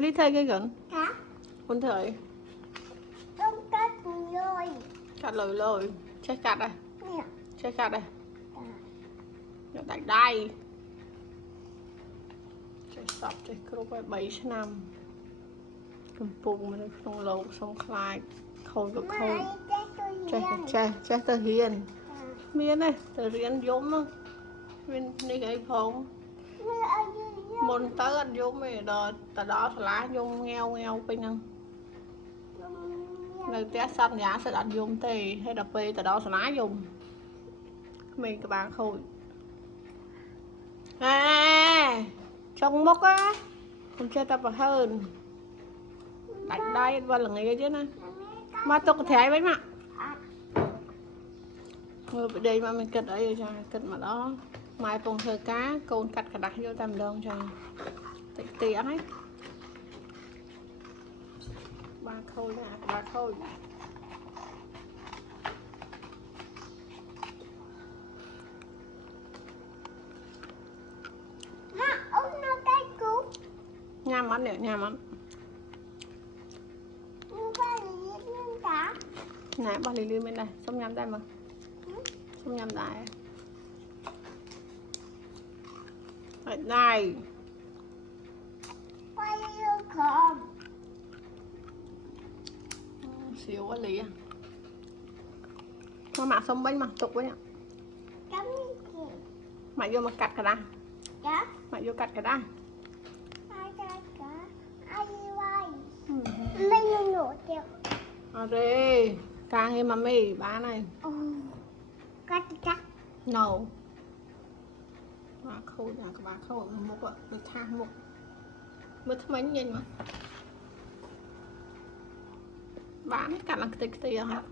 Đi thay cái gần. Hả? Con thời. Không cắt rồi. Cắt lời lời. Chết cắt đây. Nè. Chết cắt đây. Nó đánh đây. Chết sọc chết cướp với 7 năm. Cầm bụng mà nó không lâu xong khai. Khôi cực khôi. Chết tờ hiền. Miên này, tờ riêng giống á. Miên đi cái phòng. Môn tớ anh giống mày đờ tờ đó lá giống nghèo nghèo bên năng. Nơi té xanh giá sẽ đặt dùng thì hay đập về tờ đó sẽ lá dùng. Mình các bạn khôi. À, trong mốc á. Không chơi tập vào hơn. Đánh đây và là người chứ nè. Mà tôi có thấy mấy mà. Người bị đây mà mình cất ấy cho cất mà đó. Mai phong thơ cá, côn cắt cả đặt vô tầm đông cho tịnh tỉa ấy. Ba khôi nè, ba khôi. Nham ăn nè, nham ăn. Nè, ba lì lì bên đây, xong nhắm đây mà. Xong nhắm đây. Đây. Xíu quá lì à. Mà mạ xong bánh mà, tục với nhỉ. Mạ vô mà cắt cả ra. Mạ vô cắt cả ra. Rê, càng hay mà mì bán này. Cắt. No. Bà khâu nhà của bà khâu một ạ, được thang một. Mới thấm bánh nhanh mà. Bán cả là cái tì hả?